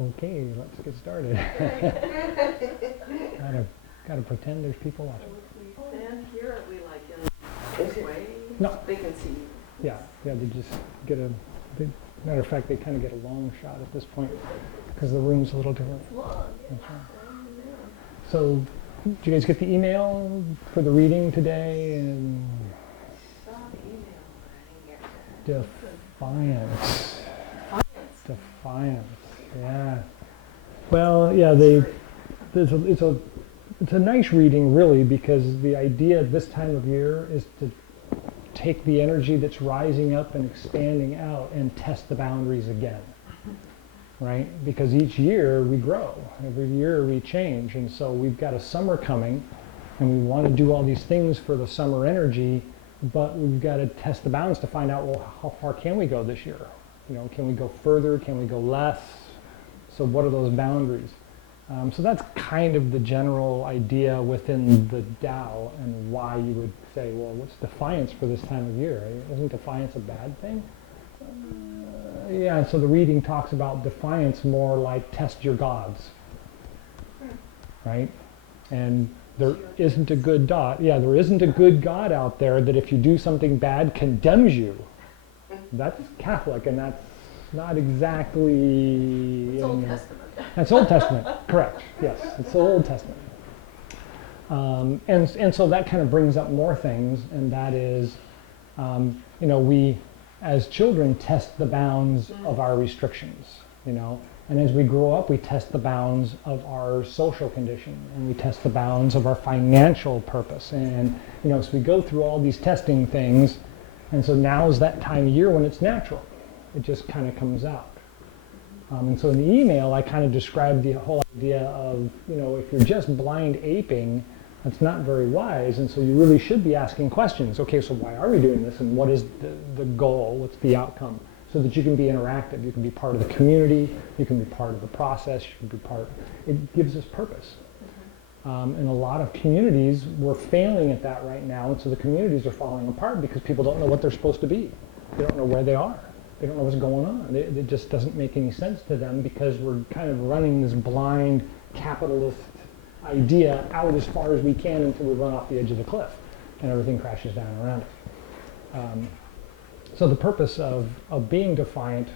Okay, let's get started. gotta pretend there's people watching. We stand here, we like in this way. No. They can see. Yeah, they just get matter of fact, they kind of get a long shot at this point because the room's a little different. Long. So, did you guys get the email for the reading today? And Defiance. Defiance. Yeah. Well, yeah. It's a nice reading, really, because the idea this time of year is to take the energy that's rising up and expanding out and test the boundaries again, right? Because each year we grow, every year we change, and so we've got a summer coming, and we want to do all these things for the summer energy, but we've got to test the bounds to find out, well, how far can we go this year? You know, can we go further? Can we go less? So what are those boundaries? So that's kind of the general idea within the Tao, and why you would say, well, what's defiance for this time of year? Isn't defiance a bad thing? Yeah, so the reading talks about defiance more like test your gods, right? And there isn't a good God. Yeah, there isn't a good God out there that if you do something bad condemns you. That's Catholic, and that's not exactly. It's Old Testament. That's Old Testament, correct? Yes, it's the Old Testament. And so that kind of brings up more things, and that is, we as children test the bounds of our restrictions, and as we grow up, we test the bounds of our social condition, and we test the bounds of our financial purpose, and so we go through all these testing things, and so now is that time of year when it's natural. It just kind of comes out. And so in the email, I kind of described the whole idea of, if you're just blind aping, that's not very wise, and so you really should be asking questions. Okay, so why are we doing this, and what is the goal, what's the outcome, so that you can be interactive, you can be part of the community, you can be part of the process, you can be part, it gives us purpose. In a lot of communities, we're failing at that right now, and so the communities are falling apart because people don't know what they're supposed to be. They don't know where they are. They don't know what's going on. It just doesn't make any sense to them because we're kind of running this blind capitalist idea out as far as we can until we run off the edge of the cliff and everything crashes down around it. So the purpose of being defiant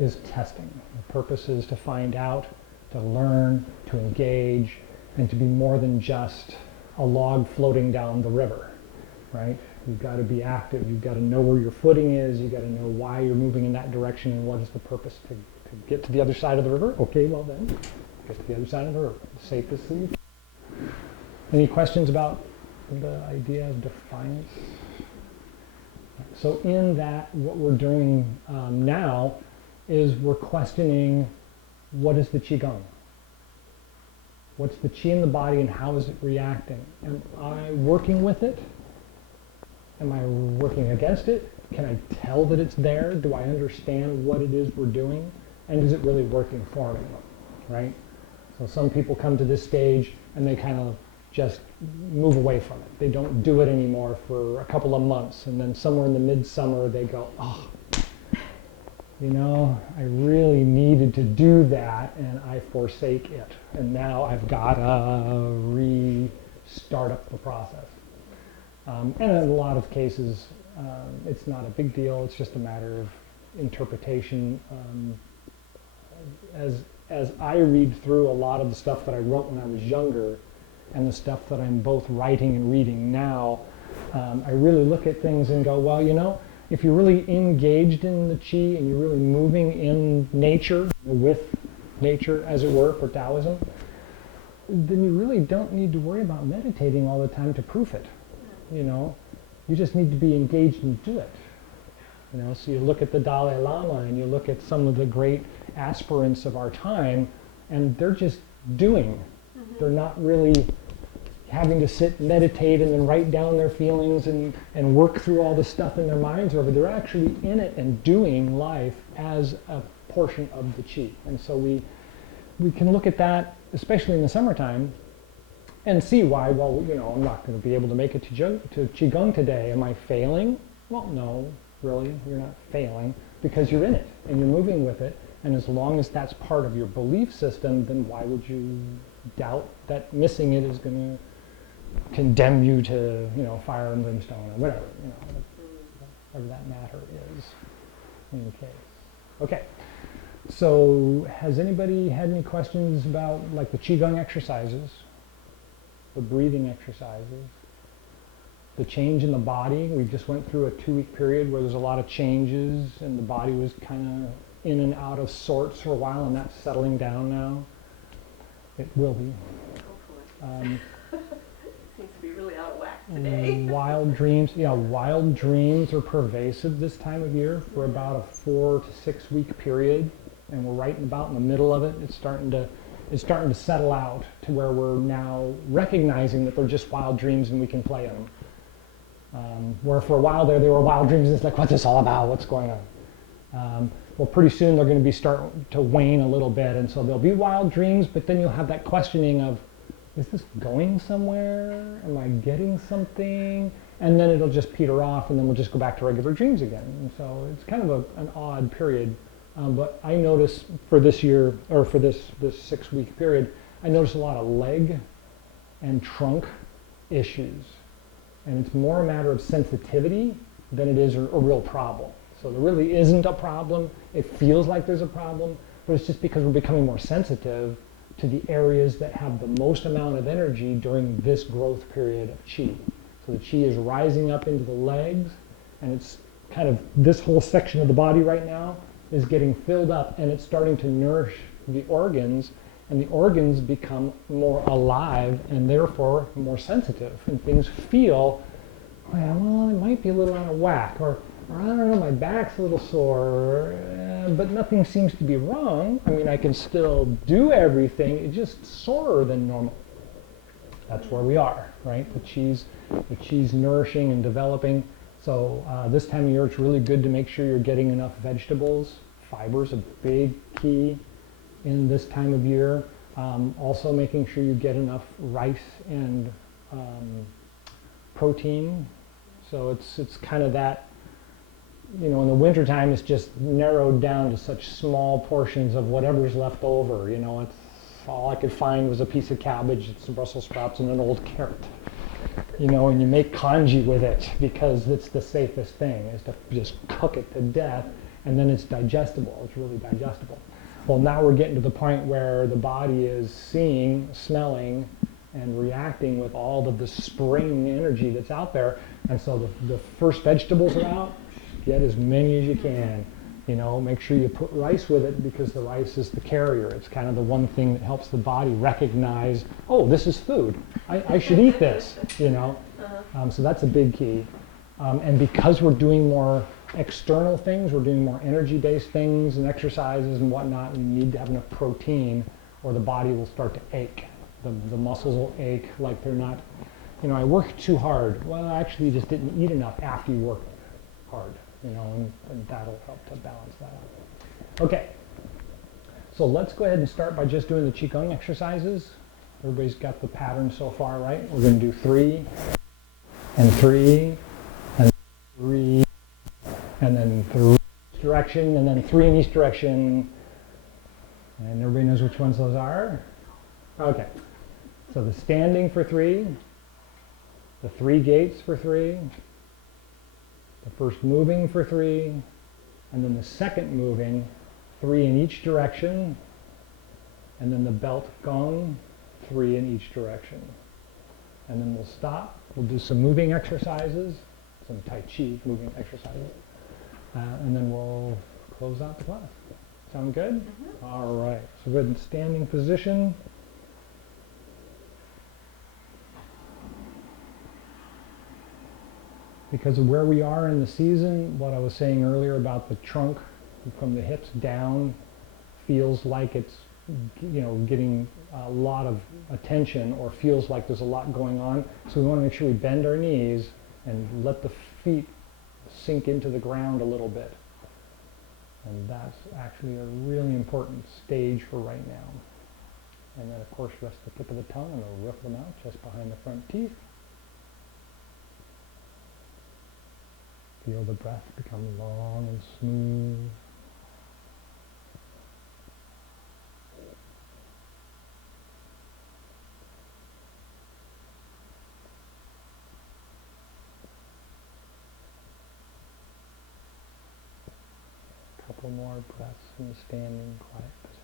is testing. The purpose is to find out, to learn, to engage, and to be more than just a log floating down the river, right? You've got to be active. You've got to know where your footing is. You've got to know why you're moving in that direction and what is the purpose to get to the other side of the river. Okay, well then, get to the other side of the river. Safest that you can. Any questions about the idea of defiance? So in that, what we're doing now is we're questioning what is the Chi Gung? What's the Chi in the body and how is it reacting? Am I working with it? Am I working against it? Can I tell that it's there? Do I understand what it is we're doing? And is it really working for me, right? So some people come to this stage and they kind of just move away from it. They don't do it anymore for a couple of months. And then somewhere in the midsummer they go, oh, I really needed to do that and I forsake it. And now I've got to restart up the process. And in a lot of cases, it's not a big deal. It's just a matter of interpretation. As I read through a lot of the stuff that I wrote when I was younger and the stuff that I'm both writing and reading now, I really look at things and go, well, if you're really engaged in the Chi and you're really moving in nature, with nature, as it were, for Taoism, then you really don't need to worry about meditating all the time to proof it. You just need to be engaged and do it. So you look at the Dalai Lama and you look at some of the great aspirants of our time, and they're just doing. They're not really having to sit and meditate and then write down their feelings and work through all the stuff in their minds, or they're actually in it and doing life as a portion of the Chi. And so we can look at that, especially in the summertime, and see why, well, I'm not going to be able to make it to Chi Gung today. Am I failing? Well, no, really, you're not failing, because you're in it, and you're moving with it, And as long as that's part of your belief system, then why would you doubt that missing it is going to condemn you to, fire and brimstone or whatever, whatever that matter is in your case. Okay. So has anybody had any questions about like the Chi Gung exercises, the breathing exercises, the change in the body? We just went through a 2-week period where there's a lot of changes and the body was kind of in and out of sorts for a while, and that's settling down now. It will be. Hopefully. Seems to be really out of whack today. Wild dreams are pervasive this time of year for about a 4 to 6 week period, and we're right about in the middle of it. It's starting to settle out to where we're now recognizing that they're just wild dreams and we can play them. Where for a while there, they were wild dreams. It's like, what's this all about? What's going on? Well, pretty soon they're going to be starting to wane a little bit, and so there'll be wild dreams, but then you'll have that questioning of, is this going somewhere? Am I getting something? And then it'll just peter off, and then we'll just go back to regular dreams again. And so it's kind of an odd period. But I notice for this year, or for this 6-week period, I notice a lot of leg and trunk issues. And it's more a matter of sensitivity than it is a real problem. So there really isn't a problem. It feels like there's a problem, but it's just because we're becoming more sensitive to the areas that have the most amount of energy during this growth period of Chi. So the Chi is rising up into the legs, and it's kind of this whole section of the body right now is getting filled up, and it's starting to nourish the organs, and the organs become more alive and therefore more sensitive, and things feel, well, it might be a little out of whack, or I don't know, my back's a little sore, but nothing seems to be wrong. I mean, I can still do everything, it's just sorer than normal. That's where we are, right? The chi's nourishing and developing. So this time of year, it's really good to make sure you're getting enough vegetables. Fiber's a big key in this time of year. Also making sure you get enough rice and protein. So it's kind of that, in the wintertime, it's just narrowed down to such small portions of whatever's left over. It's all I could find was a piece of cabbage, some Brussels sprouts, and an old carrot. And you make congee with it because it's the safest thing, is to just cook it to death, and then it's digestible. It's really digestible. Well, now we're getting to the point where the body is seeing, smelling, and reacting with all of the spring energy that's out there. And so the first vegetables are out. Get as many as you can. Make sure you put rice with it, because the rice is the carrier. It's kind of the one thing that helps the body recognize, oh, this is food. I should eat this, So that's a big key. And because we're doing more external things, we're doing more energy-based things and exercises and whatnot, we need to have enough protein or the body will start to ache. The muscles will ache like they're not, I worked too hard. Well, actually, you just didn't eat enough after you worked hard. And that'll help to balance that out. Okay, so let's go ahead and start by just doing the Chi Gung exercises. Everybody's got the pattern so far, right? We're going to do 3, and 3, and 3, and then 3 in each direction, and then 3 in each direction. And everybody knows which ones those are? Okay, so the standing for 3, the 3 gates for 3, the first moving for 3, and then the second moving, 3 in each direction, and then the belt gong, 3 in each direction. And then we'll stop. We'll do some moving exercises, some Tai Chi moving exercises, and then we'll close out the class. Sound good? Mm-hmm. All right. So good in standing position. Because of where we are in the season, what I was saying earlier about the trunk from the hips down feels like it's, getting a lot of attention, or feels like there's a lot going on. So we want to make sure we bend our knees and let the feet sink into the ground a little bit. And that's actually a really important stage for right now. And then, of course, rest the tip of the tongue on the roof of the mouth, just behind the front teeth. Feel the breath become long and smooth. couple more breaths in the standing quiet position.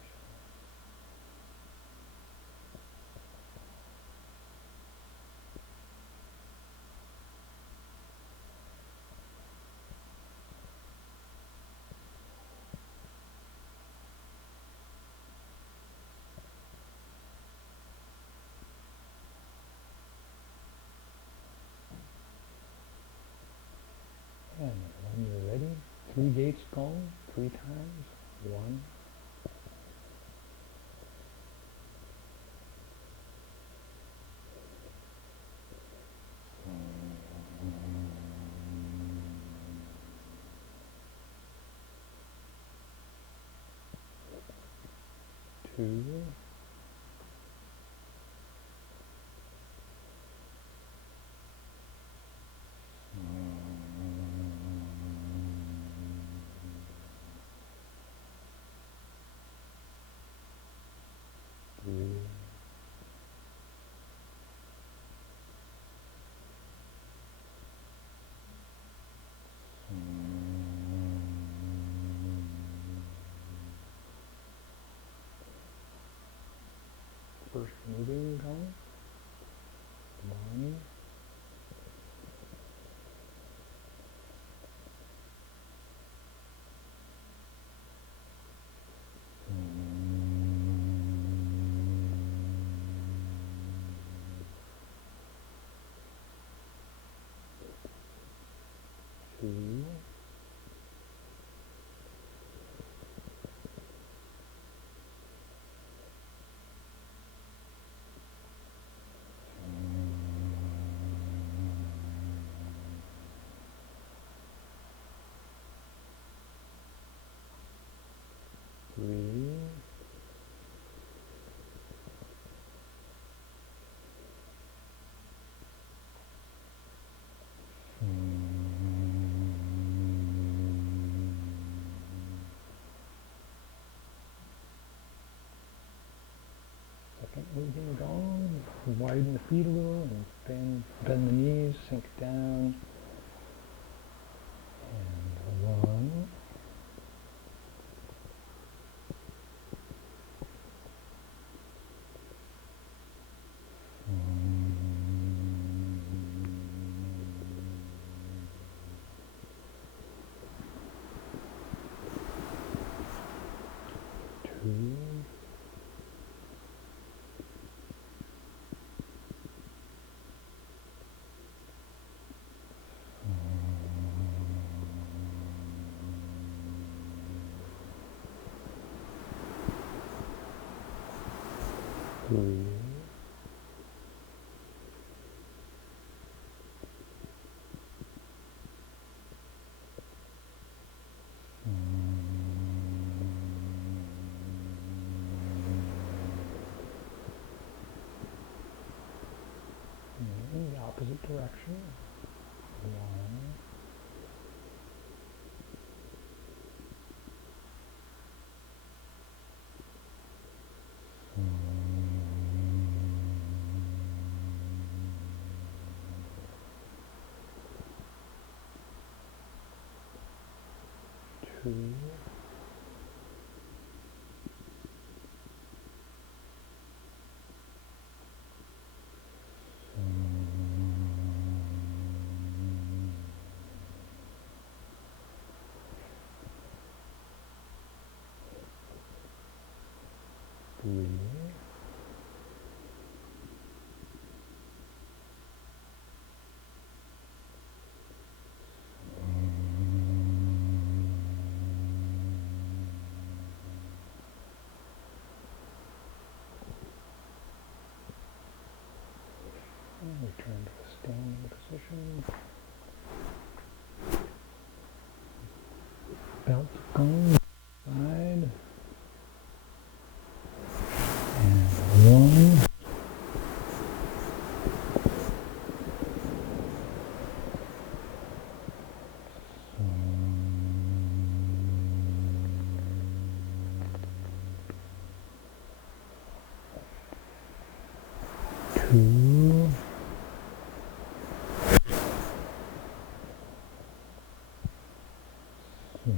And when you're ready, 3 gates gong, 3 times. 1, 2, 3, first moving gong. 1, 2, 3, 2nd moving gong. Widen the feet a little and bend the knees, sink down. And 1, 2, 3, in the opposite direction. 1, 2, 3, 2. Return to a standing position. Belt gong side. And 1, 2, 3,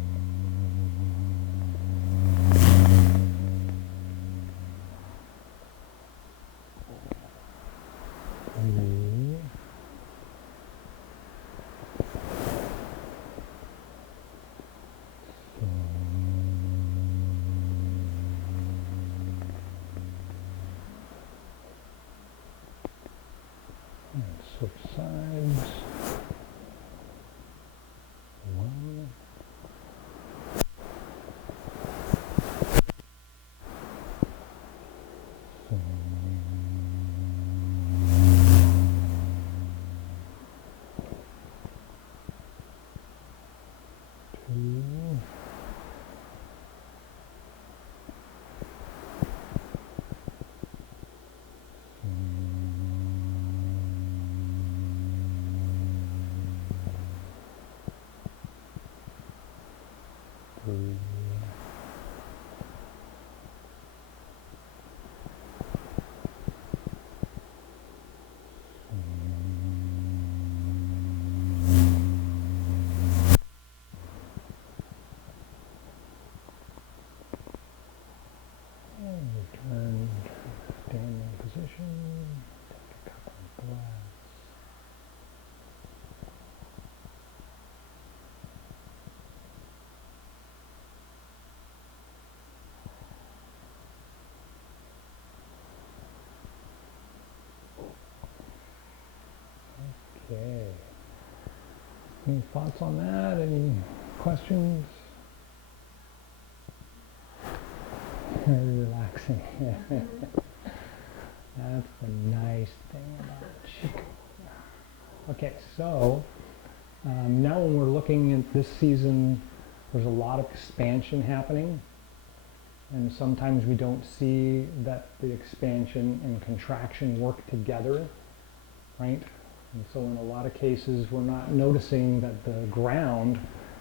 Breathe. And return to standing position. Take a couple of breaths. Okay. Any thoughts on that? Any questions? Very relaxing. That's the nice thing about Chi Gung. Okay, so now when we're looking at this season, there's a lot of expansion happening. And sometimes we don't see that the expansion and contraction work together, right? And so in a lot of cases, we're not noticing that the ground,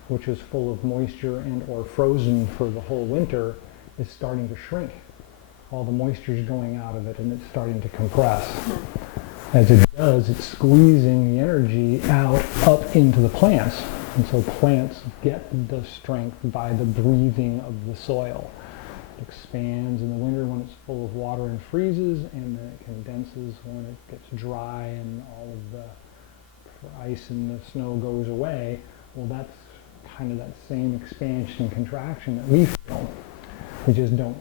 which is full of moisture and or frozen for the whole winter, is starting to shrink. All the moisture is going out of it and it's starting to compress. As it does, it's squeezing the energy out up into the plants. And so plants get the strength by the breathing of the soil. It expands in the winter when it's full of water and freezes, and then it condenses when it gets dry and all of the ice and the snow goes away. Well, that's kind of that same expansion and contraction that we feel. We just don't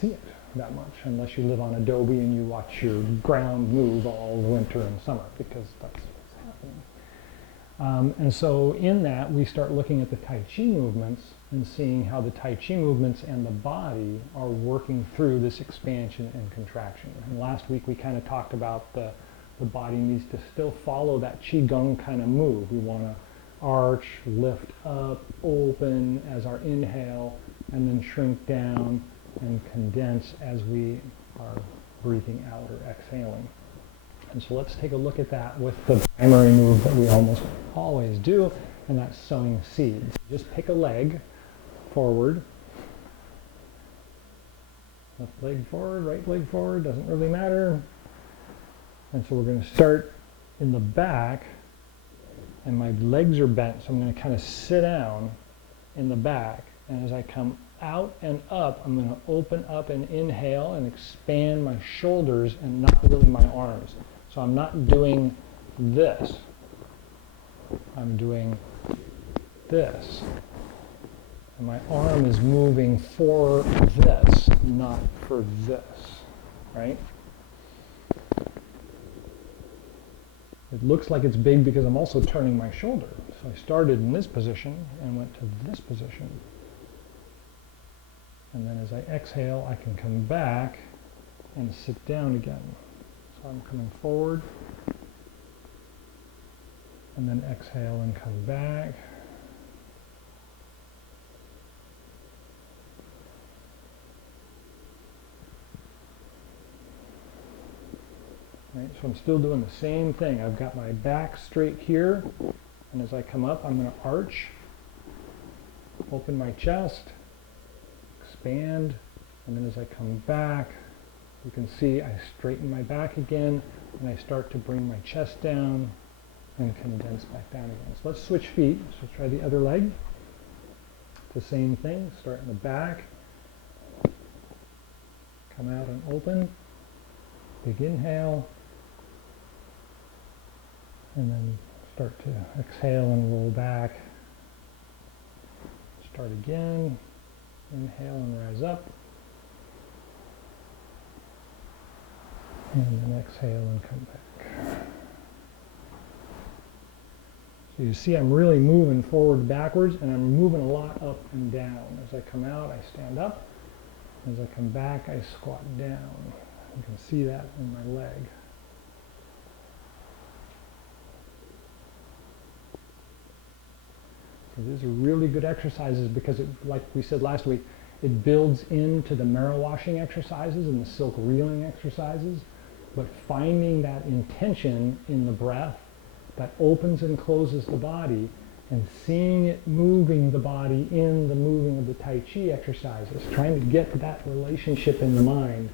see it that much unless you live on adobe and you watch your ground move all winter and summer, because that's what's happening. And so in that, we start looking at the Tai Chi movements and seeing how the Tai Chi movements and the body are working through this expansion and contraction. And last week we kind of talked about the body needs to still follow that Chi Gung kind of move. We want to arch, lift up, open as our inhale, and then shrink down and condense as we are breathing out or exhaling. And so let's take a look at that with the primary move that we almost always do, and that's sowing seeds. Just pick a leg forward. Left leg forward, right leg forward, doesn't really matter. And so we're going to start in the back, and my legs are bent, so I'm going to kind of sit down in the back. And as I come out and up, I'm going to open up and inhale and expand my shoulders and not really my arms. So I'm not doing this. I'm doing this. And my arm is moving for this, not for this, right? It looks like it's big because I'm also turning my shoulder. So I started in this position and went to this position. And then as I exhale, I can come back and sit down again. So I'm coming forward, and then exhale and come back. Right, so I'm still doing the same thing. I've got my back straight here, and as I come up, I'm going to arch, open my chest, expand, and then as I come back, you can see I straighten my back again, and I start to bring my chest down and condense back down again. So let's switch feet. So try the other leg. It's the same thing. Start in the back, come out and open, big inhale, and then start to exhale and roll back. Start again, inhale and rise up. And then exhale and come back. So you see I'm really moving forward, backwards, and I'm moving a lot up and down. As I come out, I stand up. As I come back, I squat down. You can see that in my leg. So these are really good exercises because, like we said last week, it builds into the marrow washing exercises and the silk reeling exercises. But finding that intention in the breath that opens and closes the body and seeing it moving the body in the moving of the Tai Chi exercises, trying to get to that relationship in the mind,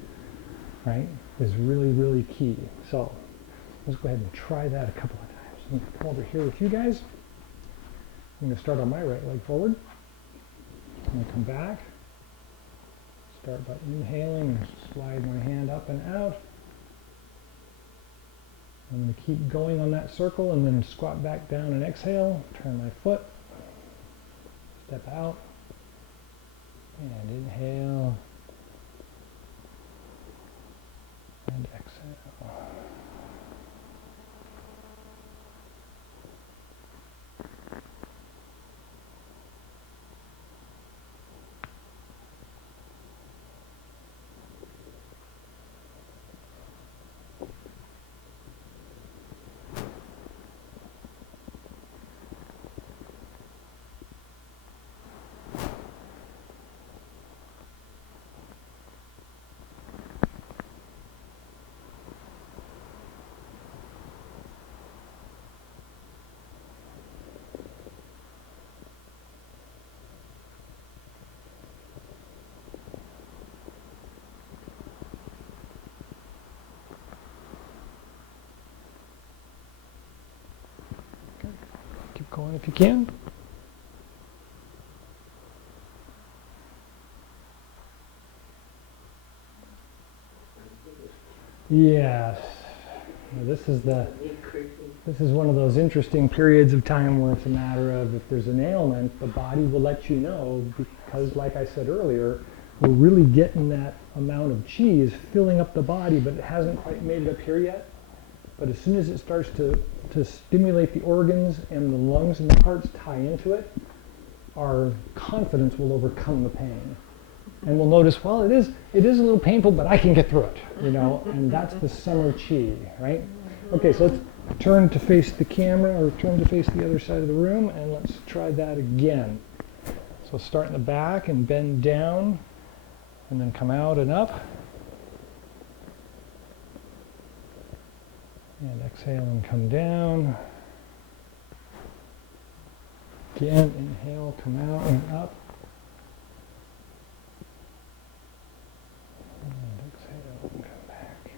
right, is really, really key. So let's go ahead and try that a couple of times. I'm going to come over here with you guys. I'm going to start on my right leg forward. I'm going to come back. Start by inhaling and slide my hand up and out. I'm going to keep going on that circle and then squat back down and exhale. Turn my foot. Step out. And inhale. And exhale. Keep going if you can. Yes. This is one of those interesting periods of time where it's a matter of if there's an ailment, the body will let you know because, like I said earlier, we're really getting that amount of chi is filling up the body, but it hasn't quite made it up here yet. But as soon as it starts to stimulate the organs and the lungs and the hearts tie into it, our confidence will overcome the pain. And we'll notice, well, it is a little painful, but I can get through it, you know, and that's the summer chi, right? Okay, so let's turn to face the camera or turn to face the other side of the room, and let's try that again. So start in the back and bend down, and then come out and up. And exhale and come down. Again, inhale, come out and up. And exhale and come back.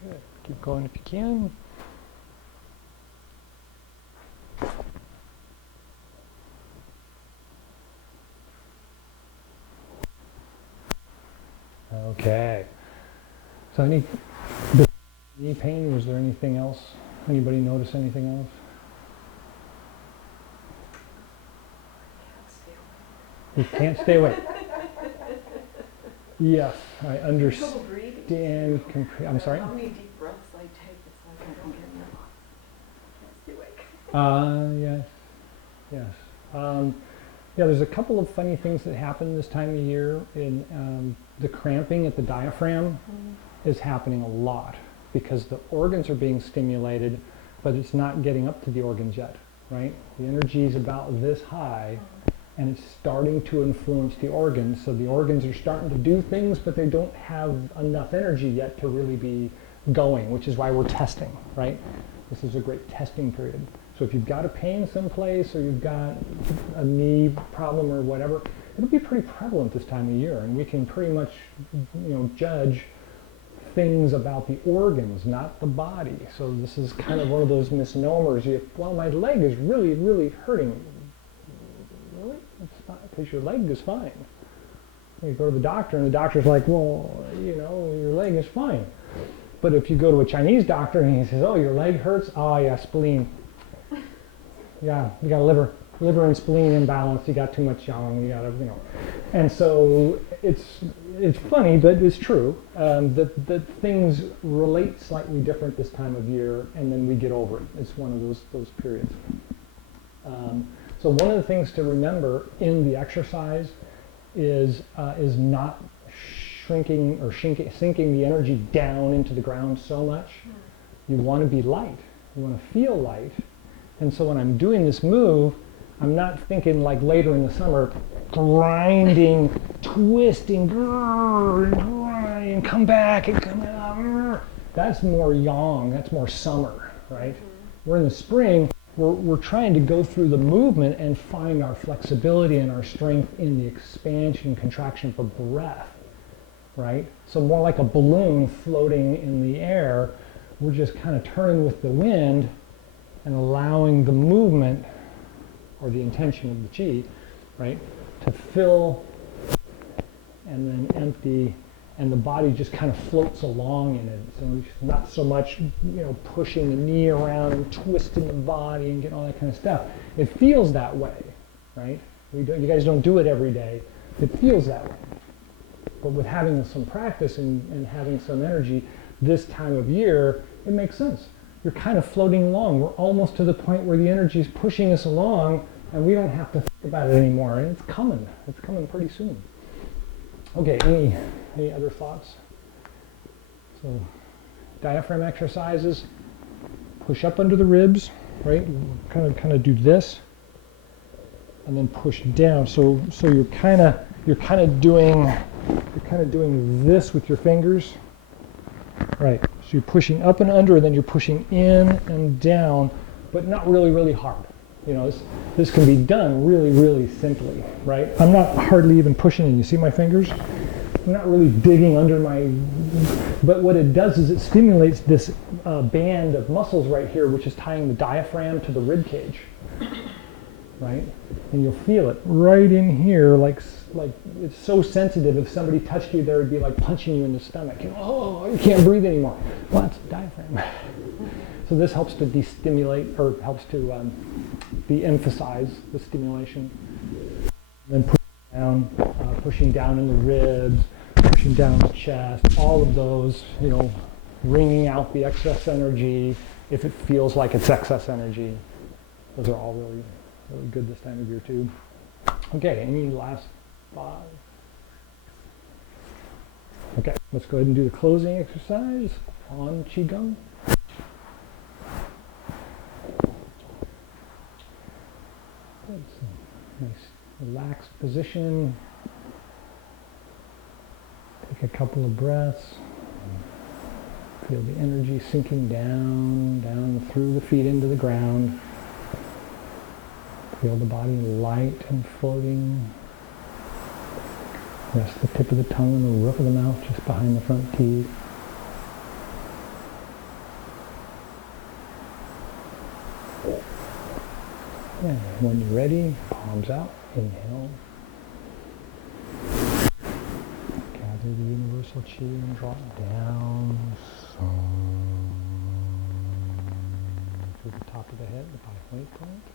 Good. Keep going if you can. Okay. So any pain? Was there anything else? Anybody notice anything else? You can't stay awake. Yes, I understand. I'm sorry? How many deep breaths I take, it's like I don't get enough. I can't stay awake. Yes. Yeah, there's a couple of funny things that happen this time of year. The cramping at the diaphragm is happening a lot because the organs are being stimulated, but it's not getting up to the organs yet, right? The energy is about this high, and it's starting to influence the organs. So the organs are starting to do things, but they don't have enough energy yet to really be going, which is why we're testing, right? This is a great testing period. So if you've got a pain someplace or you've got a knee problem or whatever, it'll be pretty prevalent this time of year, and we can pretty much, judge things about the organs, not the body. So this is kind of one of those misnomers. Well, my leg is really, really hurting. Really? It's not, because your leg is fine. You go to the doctor, and the doctor's like, well, your leg is fine. But if you go to a Chinese doctor and he says, oh, your leg hurts? Oh, yeah, spleen. Yeah, you got a liver. liver and spleen imbalance, you got too much yang, you got to, you know. And so it's funny, but it's true that things relate slightly different this time of year, and then we get over it. It's one of those periods. So one of the things to remember in the exercise is not shrinking or sinking the energy down into the ground so much. You want to be light. You want to feel light. And so when I'm doing this move, I'm not thinking like later in the summer, grinding, twisting, grind, come back and come out. That's more yang, that's more summer, right? We're in the spring, we're trying to go through the movement and find our flexibility and our strength in the expansion and contraction for breath, right? So more like a balloon floating in the air, we're just kind of turning with the wind and allowing the movement or the intention of the chi, right, to fill and then empty, and the body just kind of floats along in it. So it's not so much, you know, pushing the knee around and twisting the body and getting all that kind of stuff. It feels that way, right? You guys don't do it every day. It feels that way. But with having some practice and having some energy this time of year, it makes sense. You're kind of floating along. We're almost to the point where the energy is pushing us along, and we don't have to think about it anymore. And it's coming. It's coming pretty soon. Okay, any other thoughts? So, diaphragm exercises. Push up under the ribs, right? Kind of do this, and then push down. So you're kind of doing this with your fingers. Right, so you're pushing up and under, and then you're pushing in and down, but not really, really hard. You know, this can be done really, really simply, right? I'm not hardly even pushing in. You see my fingers? I'm not really digging under but what it does is it stimulates this band of muscles right here, which is tying the diaphragm to the rib cage, right? And you'll feel it right in here, like it's so sensitive. If somebody touched you there, it'd be like punching you in the stomach. You know, oh, you can't breathe anymore. Well, that's the diaphragm. So this helps to destimulate, or helps to de-emphasize the stimulation. Then pushing down in the ribs, pushing down the chest, all of those, you know, wringing out the excess energy if it feels like it's excess energy. Those are all really, really good this time of year too. Okay, any last thoughts? Okay, let's go ahead and do the closing exercise on Chi Gung. Good. So nice relaxed position. Take a couple of breaths. Feel the energy sinking down through the feet into the ground. Feel the body light and floating. Rest the tip of the tongue on the roof of the mouth just behind the front teeth. And when you're ready, palms out, inhale. Gather the universal chi and draw it down. To the top of the head, the body weight point.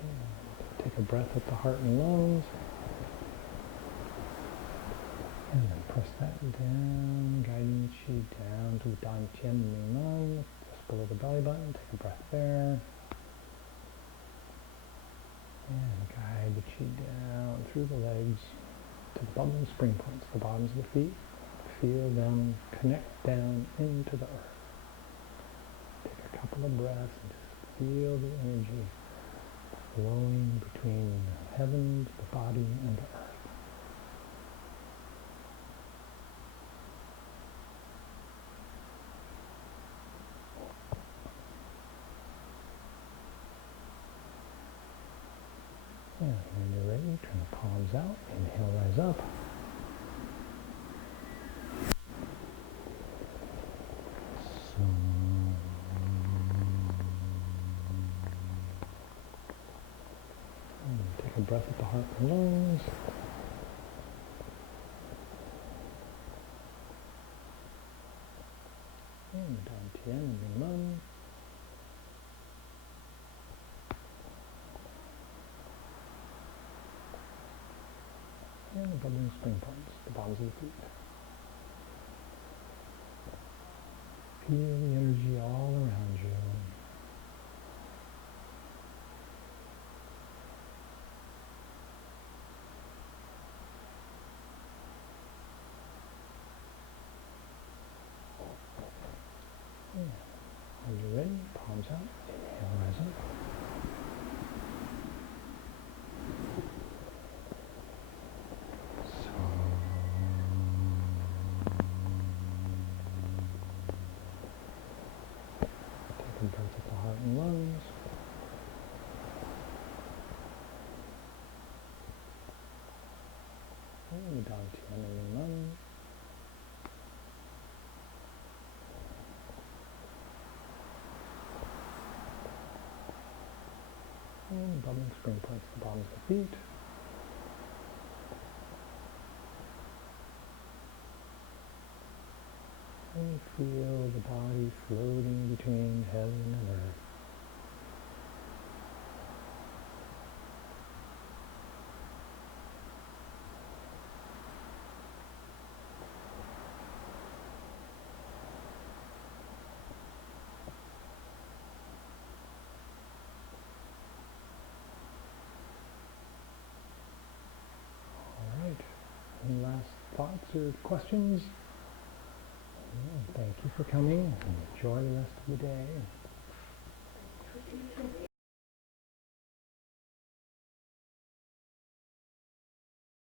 And take a breath at the heart and lungs. And then press that down, guiding chi down to the Dan Tian Ming Man, just below the belly button. Take a breath there. And guide the chi down through the legs to the bum and spring points, the bottoms of the feet. Feel them connect down into the earth. Take a couple of breaths and just feel the energy flowing between the heavens, the body, and the earth. And when you're ready, turn the palms out, inhale, rise up. And take a breath at the heart and lungs. And Dan Tian and Ming Men. And the bubbling spring points, the bottoms of the feet. Feel the energy all around you. When you're ready, palms out, inhale, rise up. Taking breath at the heart and lungs. And down to your belly and lungs. And bubbling spring points at the bottoms of the feet. And feel the body floating between heaven and earth. All right. Any last thoughts or questions? Thank you for coming. Enjoy the rest of the day. Thanks for teaching.